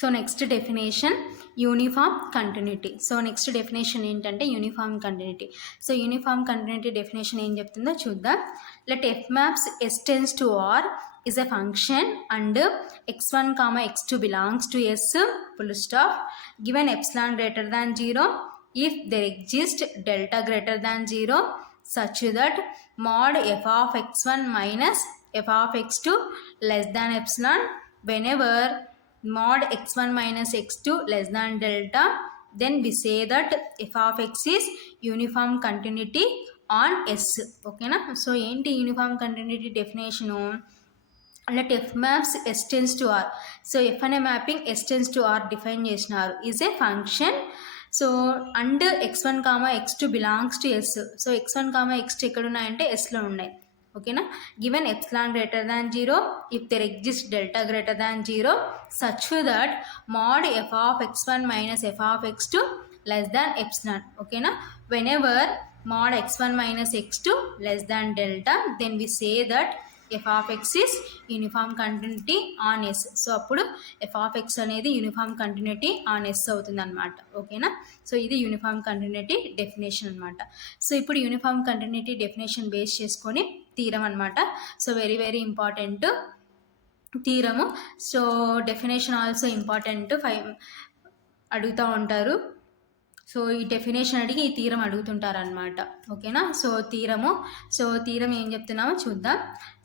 So next definition uniform continuity. So next definition ఏంటంటే uniform continuity. So uniform continuity definition ఏం చెప్తుందో చూద్దాం. Let F maps S tends to R is a function and x1 comma x2 belongs to s full stop given epsilon greater than 0 if there exists delta greater than 0 such that mod f of x1 minus f of x2 less than epsilon whenever mod x1 minus x2 less than delta, then we say that f of x is uniform continuity on s. Okay na? So enti uniform continuity definition. Let f maps s tends to r. So f అనే mapping s tends to r define చేసినారు. is a function. So and x1 comma x2 belongs to s. So x1 comma x2 ఎక్కడ ఉన్నాయంటే sలో ఉన్నాయి. ఓకేనా. Given epsilon greater than 0 if there exist delta greater than 0 such that mod f of x1 minus f of x2 less than epsilon. ఓకేనా. Whenever mod x1 minus x2 less than delta, then we say that f of x is uniform continuity on s. So అప్పుడు f of x అనేది uniform continuity on s అవుతుంది అనమాట. ఓకేనా. So ఇది uniform continuity definition అనమాట. So ఇప్పుడు uniform continuity definition base చేసుకొని theorem అనమాట. So very very important థీరము. So definition also important, 5 అడుగుతూ ఉంటారు. సో ఈ డెఫినేషన్ అడిగి ఈ థీరం అడుగుతుంటారు అనమాట. ఓకేనా. సో థీరం ఏం చెప్తున్నామో చూద్దాం.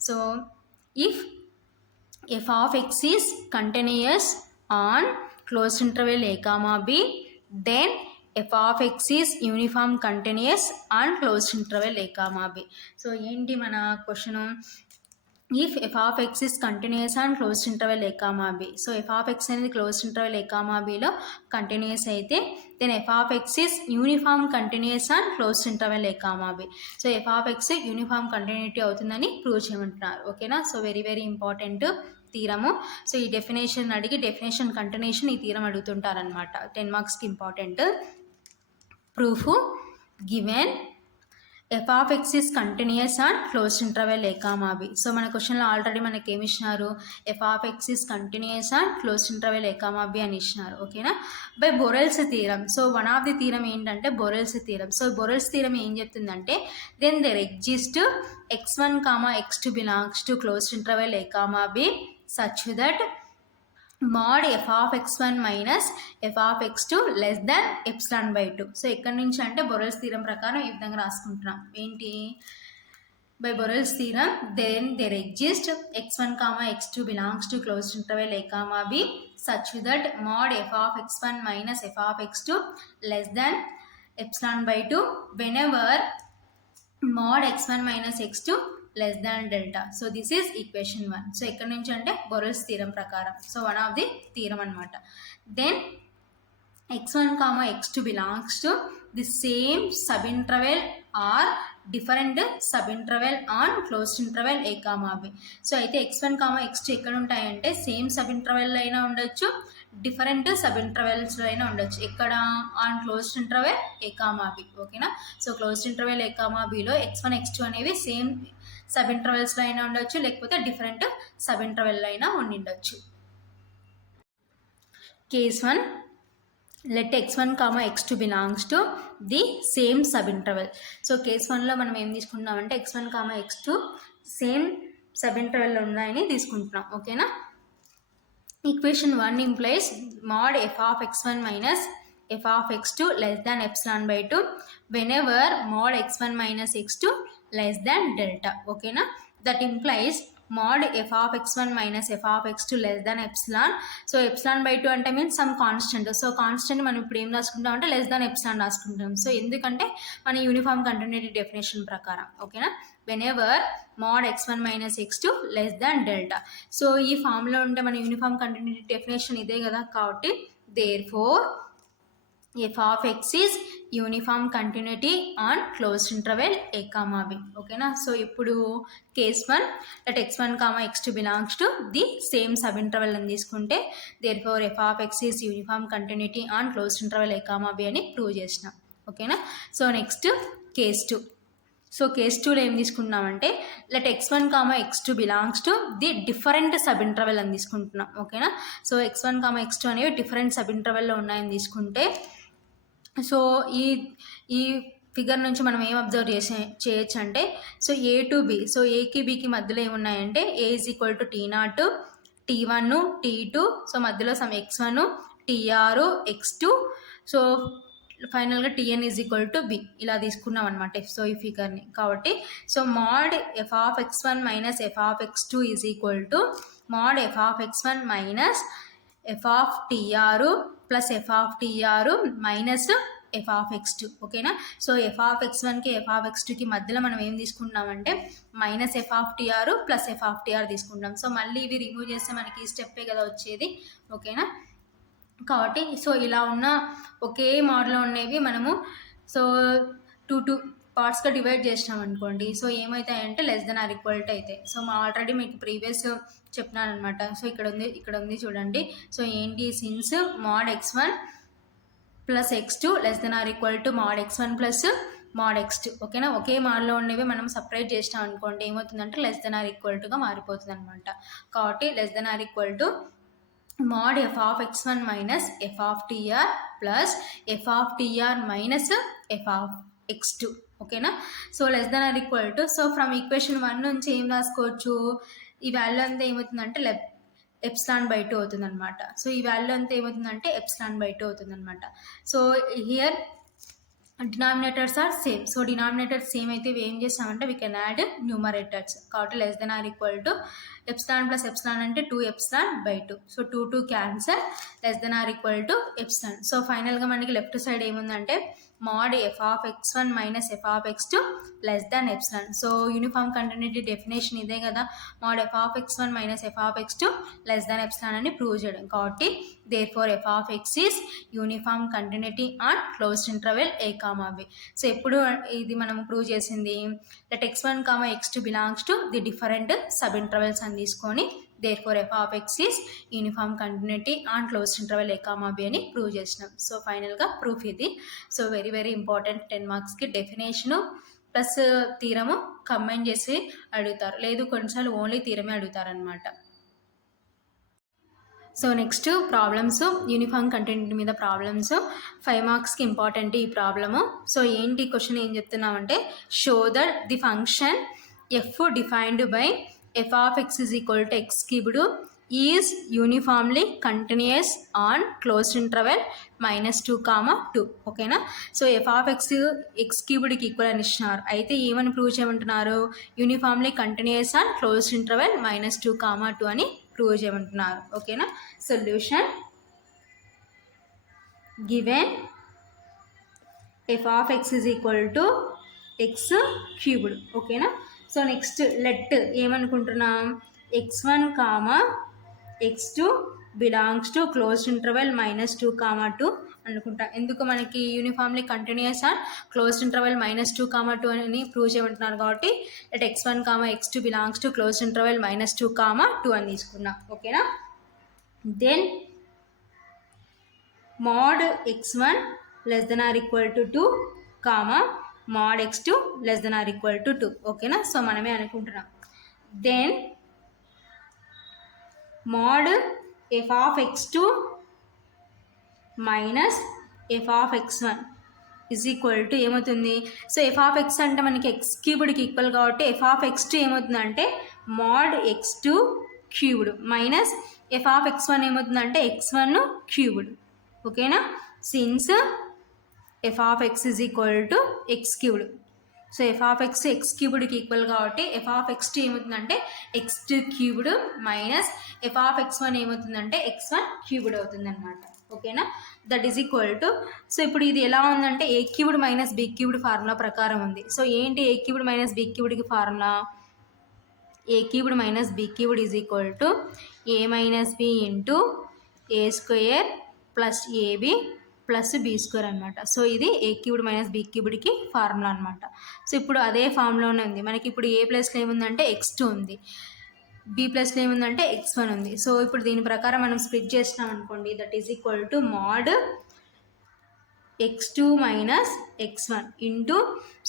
So if f of x is continuous on close interval A comma b, then f of x is uniform continuous on close interval A comma B. So ఏంటి మన question? if f of x is continuous and closed interval a comma b. So f of x అనేది closed interval a comma b లో continuous అయితే then f of x is uniform continuous and closed interval a comma b. So f of x uniform continuity అవుతుందని prove చేయమంటున్నారు. ఓకేనా. So very very important థీరము. So ఈ definition అడిగి definition continuation ఈ theorem అడుగుతుంటారనమాట. 10 మార్క్స్కి important. Proof given f of x is continuous on closed interval a comma b. So మన క్వశ్చన్లో already మనకి ఏమి ఇచ్చినారు? f of x is continuous on closed interval a comma b అని ఇచ్చినారు. ఓకేనా. By Borel's theorem. So one of the theorem ఏంటంటే Borel's theorem. So Borel's theorem ఏం చెప్తుందంటే then there exist x1 comma x2 belongs to closed interval a comma b such that mod f of x1 minus f of x2 less than epsilon by 2. So ఎక్కడి నుంచి అంటే Borel's theorem ప్రకారం ఈ విధంగా రాసుకుంటున్నాం. ఏంటి? By Borel's theorem then there exist x1 comma x2 belongs to closed interval a comma b such that mod f of x1 minus f of x2 less than epsilon by 2 whenever mod x1 minus x2 less than delta. So this is equation 1. So ఎక్కడి నుంచి అంటే Borel's theorem ప్రకారం. So one of the theorem అనమాట. Then x1 comma x2 belongs to the same sub interval or different sub interval on closed interval A comma B. So అయితే x1 comma x2 ఎక్కడ ఉంటాయంటే same sub interval అయినా ఉండొచ్చు, different sub ఇంటర్వెల్స్లో అయినా ఉండొచ్చు. ఎక్కడ? On closed interval A comma b. ఓకేనా. So closed interval ఏ comma బిలో x1 x2 అనేవి సేమ్ సబ్ ఇంటర్వెల్స్లో అయినా ఉండొచ్చు, లేకపోతే డిఫరెంట్ సబ్ ఇంటర్వెల్లో అయినా ఉండిండొచ్చు. Case 1 let x1 comma x2 belongs to the same sub interval. So case 1లో మనం ఏం తీసుకుంటున్నామంటే x1 comma x2 same sub ఇంటర్వెల్లో ఉన్నాయని తీసుకుంటున్నాం. ఓకేనా. Equation 1 implies mod f of x1 minus f of x2 less than epsilon by 2 whenever mod x1 minus x2 less than delta. ఓకేనా. That implies mod f of x1 minus f of x2 less than epsilon. So epsilon by 2 అంటే means some constant. So constant మనం ఇప్పుడు ఏం రాసుకుంటాం అంటే less than epsilon రాసుకుంటాం. So ఎందుకంటే మన యూనిఫామ్ కంటిన్యూటీ డెఫినేషన్ ప్రకారం. ఓకేనా. Whenever mod x1 minus x2 less than delta. So ఈ ఫామ్లో ఉంటే మన యూనిఫామ్ కంటిన్యూటీ డెఫినేషన్ ఇదే కదా. కాబట్టి therefore f of x is uniform continuity on closed interval a comma b. ఓకేనా. సో ఇప్పుడు case 1 let x1 comma x2 belongs to the same sub interval అని తీసుకుంటే therefore f of x is uniform continuity on closed interval a comma b అని prove చేసినాం. ఓకేనా. So next case 2. So case 2లో ఏం తీసుకుంటున్నామంటే let x1, x2 belongs to the different sub interval అని తీసుకుంటున్నాం. ఓకేనా. సో x1, x2 అనేవి డిఫరెంట్ సబ్ ఇంటర్వెల్లో ఉన్నాయని తీసుకుంటే సో ఈ ఫిగర్ నుంచి మనం ఏం అబ్జర్వ్ చేయొచ్చు అంటే so A to B, so ఏకి బీకి మధ్యలో ఏమున్నాయంటే A = T0, T1, T2, so మధ్యలో some x1, TR, x2, so ఫైనల్గా Tn = B ఇలా తీసుకున్నాం అనమాట. సో ఈ ఫిగర్ని కాబట్టి so mod f(x1) - f(x2) mod f(x1) - f(tr) plus f(tr) minus f(x2). ఓకేనా. సో f(x1)కి f(x2)కి మధ్యలో మనం ఏం తీసుకుంటున్నామంటే మైనస్ f(tr) ప్లస్ f(tr) తీసుకుంటాం. సో మళ్ళీ ఇవి రిమూవ్ చేస్తే మనకి ఈ స్టెప్పే కదా వచ్చేది. ఓకేనా. కాబట్టి సో ఇలా ఉన్న ఒకే మోడల్లో ఉండేవి మనము సో టూ పార్ట్స్గా డివైడ్ చేసినాం అనుకోండి. సో ఏమవుతాయంటే <= అవుతాయి. సో ఆల్రెడీ మీకు ప్రీవియస్ చెప్పినాను అనమాట. సో ఇక్కడ ఉంది చూడండి. సో ఏంటి since mod x1 plus x2 <= mod x1 plus mod x2. ఓకేనా. ఒకే మోడల్లో ఉండేవి మనం సపరేట్ చేసినాం అనుకోండి ఏమవుతుందంటే <= మారిపోతుంది అనమాట. కాబట్టి <= mod f(x1) - f(tr) plus f(tr) minus f(x2). ఓకేనా. సో <= సో ఫ్రమ్ ఈక్వేషన్ 1 నుంచి ఏం రాసుకోవచ్చు, ఈ వాల్యూ అంతా ఏమవుతుందంటే ε/2 అవుతుంది అనమాట. సో ఈ వాల్యూ అంతా ఏమవుతుందంటే ε/2 అవుతుంది అనమాట. So here denominators are same. So denominators same అయితే ఇవి ఏం చేస్తామంటే వీ కెన్ యాడ్ న్యూమరేటర్స్. కాబట్టి <= ఎప్సిలాన్ ప్లస్ ఎప్సిలాన్ అంటే 2ε/2. So 2 cancel <= epsilon. సో ఫైనల్గా మనకి లెఫ్ట్ సైడ్ ఏముందంటే mod f(x1) - f(x2) <= so uniform continuity definition ఇదే కదా, mod f(x1) - f(x2) <= అని ప్రూవ్ చేయడం. కాబట్టి therefore f(x) is uniform continuity on closed interval a, b. So ఎప్పుడు ఇది మనం ప్రూవ్ చేసింది let x1, x2 belongs to the different sub intervals అని తీసుకొని therefore f(x) is uniform continuity on closed interval a, b అని prove చేసినాం. So ఫైనల్గా proof ఇది. సో వెరీ ఇంపార్టెంట్ 10 మార్క్స్కి డెఫినేషను ప్లస్ థీరము కంబైన్ చేసి అడుగుతారు, లేదు కొన్నిసార్లు ఓన్లీ థీరమే అడుగుతారనమాట. So next problems, uniform continuity మీద ప్రాబ్లమ్స్ 5 మార్క్స్కి ఇంపార్టెంట్ ఈ ప్రాబ్లము. సో ఏంటి క్వశ్చన్ ఏం చెప్తున్నామంటే show that the function f defined by f(x) = x³ is uniformly continuous on closed interval -2, 2. ఓకేనా. సో f(x) x³ ఈక్వల్ అని ఇచ్చినారు. అయితే ఏమని ప్రూవ్ చేయమంటున్నారు, uniformly continuous on closed interval -2, 2 అని ప్రూవ్ చేయమంటున్నారు. ఓకేనా. Solution given f(x) = x³. ఓకేనా. సో నెక్స్ట్ లెట్ ఏమనుకుంటున్నాం x1, x2 belongs to closed interval -2, 2 అనుకుంటా. ఎందుకు మనకి uniformly continuous on closed interval -2, 2 అని ప్రూవ్ చేయమంటున్నారు కాబట్టి let x1, x2 belongs to closed interval -2, 2 అని తీసుకున్నా. ఓకేనా. Then mod x1 <= 2, mod x2 <= 2. ఓకేనా. సో మనమే అనుకుంటున్నాం. Then mod f(x2) minus f(x1) = ఏమవుతుంది, సో f(x) అంటే మనకి x³ ఈక్వల్ కాబట్టి f(x2) ఏమవుతుందంటే mod x2³ మైనస్ f(x1) ఏమవుతుందంటే x1³. ఓకేనా. Since f(x) = x³. So f(x) x³ equal కాబట్టి f(x2) ఏమవుతుందంటే x³ మైనస్ f(x1) ఏమవుతుందంటే x1³ అవుతుంది అనమాట. ఓకేనా. That is equal to so ఇప్పుడు ఇది ఎలా ఉందంటే a³ - b³ ఫార్ములా ప్రకారం ఉంది. సో ఏంటి a³ - b³ formula, a³ - b³ = a - b into a² plus ab plus b² అనమాట. సో ఇది a³ - b³ ఫార్ములా అనమాట. సో ఇప్పుడు అదే ఫార్ములానే ఉంది మనకి. ఇప్పుడు ఏ ప్లస్లో ఏముందంటే x2 ఉంది, బి ప్లస్లో ఏముందంటే x1 ఉంది. సో ఇప్పుడు దీని ప్రకారం మనం స్ప్లిట్ చేసినాం అనుకోండి that is equal to mod x2 minus x1 into,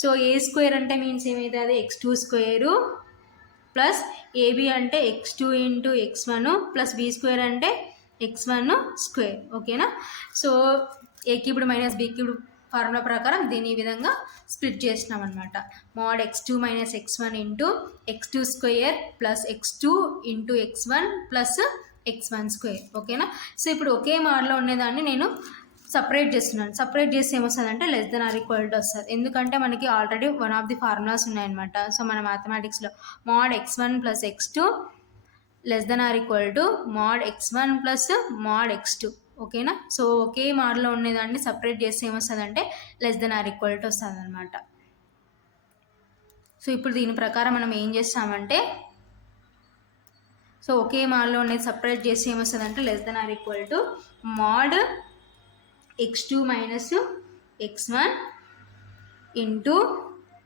so A square అంటే మీన్స్ ఏమవుతుంది x2 స్క్వేరు ప్లస్ ఏబి అంటే x2 into x1 plus B square అంటే x1 స్క్వేర్. ఓకేనా. So a cubed minus b cubed formula ప్రకారం దీని ఈ విధంగా split చేసినాం అనమాట. Mod x2 minus x1 into x2 square plus x2 into x1 plus x1 square. ఓకేనా. సో ఇప్పుడు ఒకే మోడ్లో ఉండేదాన్ని నేను సపరేట్ చేస్తున్నాను. సపరేట్ చేసి ఏమొస్తుందంటే less than or equal to వస్తుంది. ఎందుకంటే మనకి already one of the formulas ఉన్నాయన్నమాట. సో మన మ్యాథమెటిక్స్లో mod x1 plus x2 less than or equal to mod x1 plus mod x2. ఓకేనా. సో ఒకే మోడ్లో ఉండేదాన్ని సపరేట్ చేస్తే ఏమొస్తుందంటే less than or equal to వస్తుంది అనమాట. సో ఇప్పుడు దీని ప్రకారం మనం ఏం చేస్తామంటే, సో ఒకే మోడ్లో ఉండేది సపరేట్ చేస్తే ఏమొస్తుందంటే less than or equal to mod x2 minus x1 into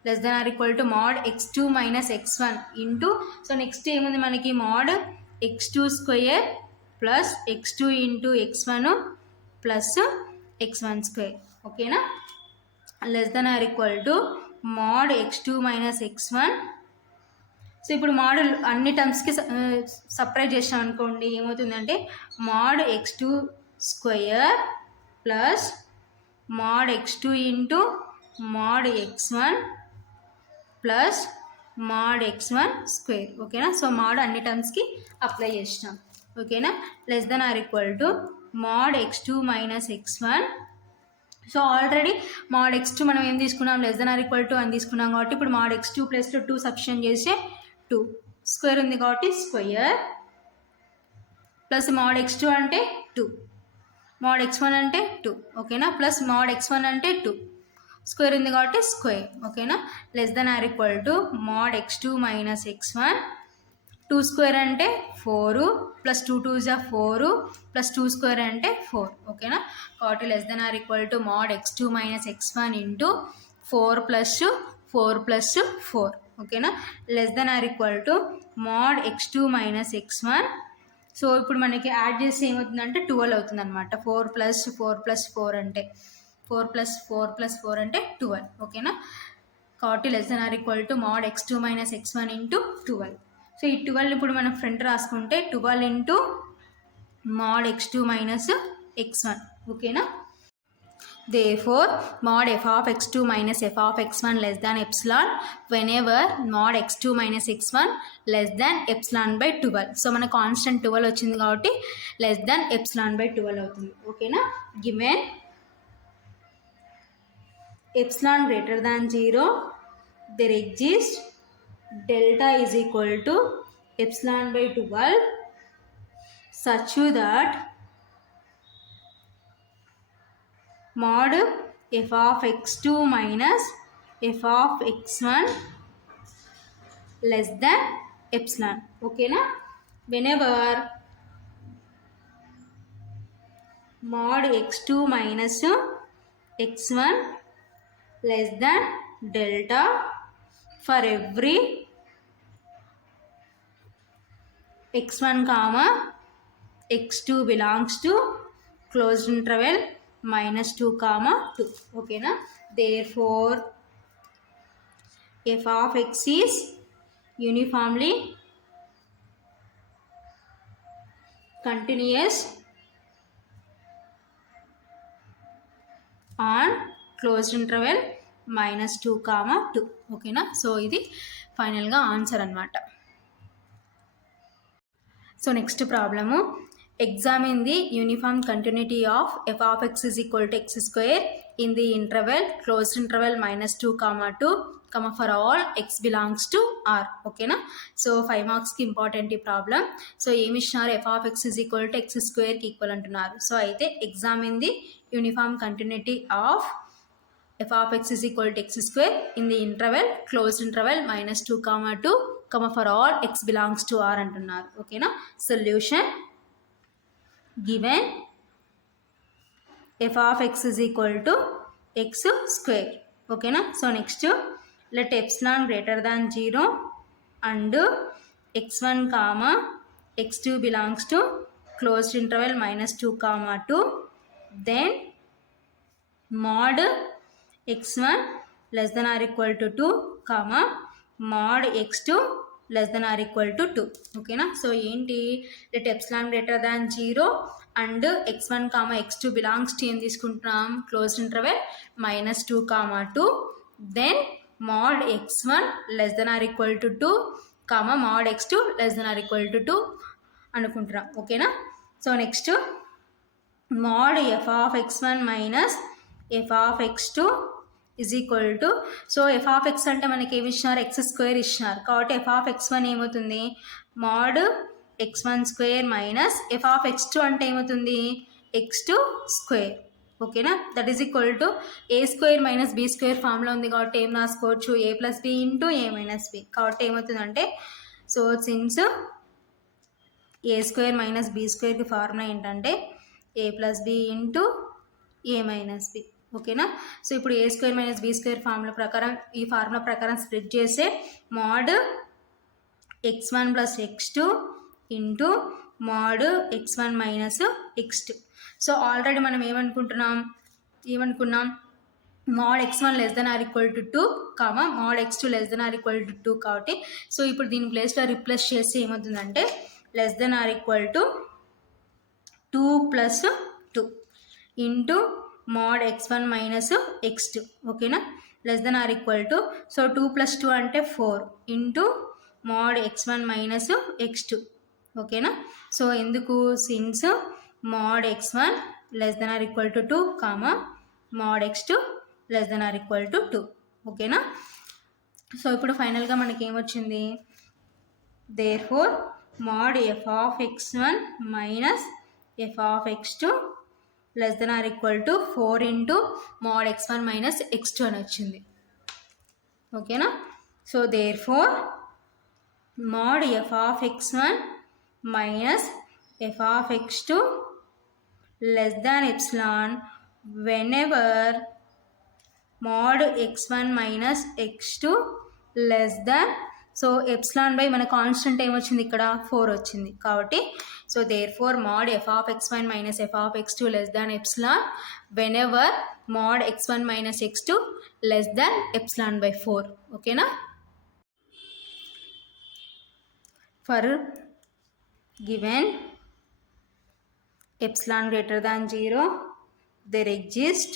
less than or equal to mod x2 minus x1 into, so next ఏముంది మనకి mod x2 square plus x2 into x1 plus x1 square. ఓకేనా. Less than or equal to mod x2 minus x1. So ఇప్పుడు mod అన్ని టర్మ్స్కి separate చేసాం అనుకోండి, ఏమవుతుందంటే mod x2 square plus mod x2 into mod x1 plus mod x1 square. ఓకేనా. So mod అన్ని టర్మ్స్కి అప్లై చేసినాం. ఓకేనా. Less than or equal to mod x2 minus x1. So already mod x2 మనం ఏం తీసుకున్నాం, less than or equal to అని తీసుకున్నాం కాబట్టి ఇప్పుడు మోడ్ x2 ప్లస్లో 2 సబ్స్టిట్యూట్ చేస్తే 2 స్క్వేర్ ఉంది కాబట్టి స్క్వేర్ ప్లస్ మోడ్ x2 అంటే 2, మోడ్ x1 అంటే 2. ఓకేనా. ప్లస్ మోడ్ x1 అంటే 2 స్క్వేర్ ఉంది కాబట్టి స్క్వేర్. ఓకేనా. Less than or equal to mod x2 minus x1. 2 square అంటే 4 ప్లస్ 2 2 జా 4 ప్లస్ 2 స్క్వేర్ అంటే 4. ఓకేనా. కాబట్టి less than or equal to mod x2 minus x1 into 4 plus 4 plus 4. ఓకేనా. Less than or equal to mod x2 minus x1. So ఇప్పుడు మనకి add చేస్తే ఏమవుతుందంటే 12 అవుతుంది అనమాట. 4 ప్లస్ 4 ప్లస్ 4 అంటే 4 ప్లస్ 4 ప్లస్ 4 అంటే 12. ఓకేనా. కాబట్టి less than or equal to mod x2 minus x1 into 12. So ఈ 12 ఇప్పుడు మనం ఫ్రంట్ రాసుకుంటే 12 into mode x2 minus x1. ఓకేనా. Therefore, mod f of x2 minus f of x1 less than epsilon whenever mod x2 minus x1 less than epsilon by 12. So మన constant 12 వచ్చింది కాబట్టి less than epsilon by 12 అవుతుంది. ఓకేనా. Given epsilon greater than 0, there exists delta is equal to epsilon by 12 such that mod f of x2 minus f of x1 less than epsilon. Okay na. Whenever mod x2 minus x1 less than delta for every x1 comma x2 belongs to closed interval minus 2 comma 2. Okay na. Therefore f of x is uniformly continuous on closed interval minus 2 comma 2. Okay na. So ఇది final గా answer అన్నమాట. So next problem, examine the uniform continuity of f of x is equal to x square in the interval closed interval minus 2 comma 2 comma for all x belongs to R. Okay na. So 5 marks ki important ఈ problem. So ఏమి ఇచ్చినారు, f of x is equal to x square కి equal అంటున్నారు. So అయితే examine the uniform continuity of f of x is equal to x square in the interval closed interval minus 2 comma 2 comma for all x belongs to R అంటున్నారు. ఓకేనా. Solution, given f of x is equal to x square. Okay na. So next, let epsilon greater than 0 and x1 comma x2 belongs to closed interval minus 2 comma 2. Then mod x1 less than or equal to 2 comma mod x2 less than or equal to 2. ఓకేనా. So ఏంటి, let epsilon greater than 0 and x1 comma x2 belongs to ఏం తీసుకుంటున్నాం, closed interval -2 comma 2, then mod x1 less than or equal to 2 comma mod x2 less than or equal to 2 అనుకుంటున్నాం. ఓకేనా. So next mod f of x1 minus f of x2 is equal to, so f of x అంటే మనకి ఏమి ఇచ్చినారు, x square ఇచ్చినారు కాబట్టి f of x1 ఏమవుతుంది, mod x1 square minus f of x2 అంటే ఏమవుతుంది, x2 స్క్వేర్. ఓకేనా. That is equal to a square minus b square ఫామ్లో ఉంది కాబట్టి ఏం రాసుకోవచ్చు, a plus b into a minus b. కాబట్టి ఏమవుతుందంటే, so since a square minus b స్క్వేర్కి ఫార్ములా ఏంటంటే a plus b into a minus b. ఓకేనా. సో ఇప్పుడు a square minus b square formula ప్రకారం, ఈ ఫార్ములా ప్రకారం స్ప్లిట్ చేస్తే mod x1 plus x2 into mod x1 minus x2. So already మనం ఏమనుకున్నాం, mod x1 less than or equal to 2 comma mod x2 less than or equal to 2 కాబట్టి so ఇప్పుడు దీని ప్లేస్లో రిప్లేస్ చేసి ఏమవుతుందంటే less than or equal to 2 plus 2 into mod x1 minus x2. ఓకేనా. Less than or equal to, so 2 plus 2 అంటే 4 into mod x1 minus x2. ఓకేనా. So ఎందుకు, since mod x1 less than or equal to 2 comma mod x2 less than or equal to 2. ఓకేనా. So ఇప్పుడు ఫైనల్గా మనకి ఏమొచ్చింది, therefore mod f of x1 minus f of x2 less than or equal to 4 into mod x1 minus x2 అని వచ్చింది. ఓకేనా. So therefore mod f of x1 minus f of x2 less than epsilon whenever mod x1 minus x2 less than, so epsilon by మన constant ఏమొచ్చింది ఇక్కడ 4 వచ్చింది కాబట్టి so therefore mod f of x1 minus f of x2 less than epsilon whenever mod x1 minus x2 less than epsilon by 4. ఓకేనా. For given epsilon greater than 0 there exist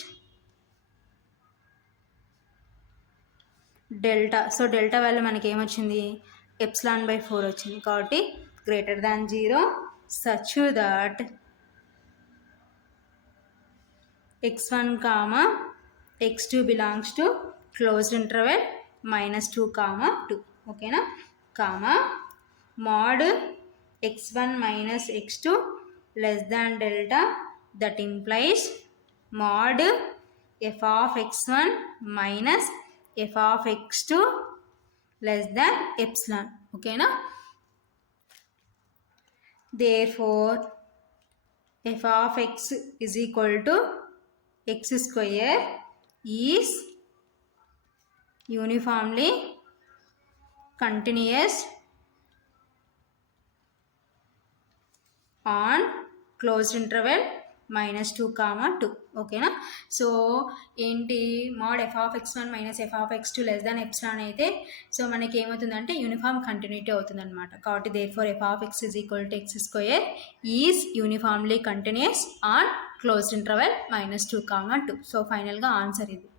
delta. So delta value మనకి ఏమొచ్చింది, epsilon by 4 వచ్చింది కాబట్టి greater than 0 such that x1 comma x2 belongs to closed interval -2 comma 2. ఓకేనా. Comma mod x1 minus x2 less than delta, that implies mod f of x1 minus f of x2 less than epsilon. ఓకేనా. therefore f of x is equal to x square is uniformly continuous on closed interval -2 comma 2. ఓకేనా. So ఏంటి, mod f of x1 minus f of x2 less than epsilon అయితే so మనకి ఏమవుతుందంటే uniform continuity అవుతుంది అనమాట. కాబట్టి therefore f of x is equal to x square is uniformly continuous on closed interval -2 comma 2. So ఫైనల్గా answer ఇది.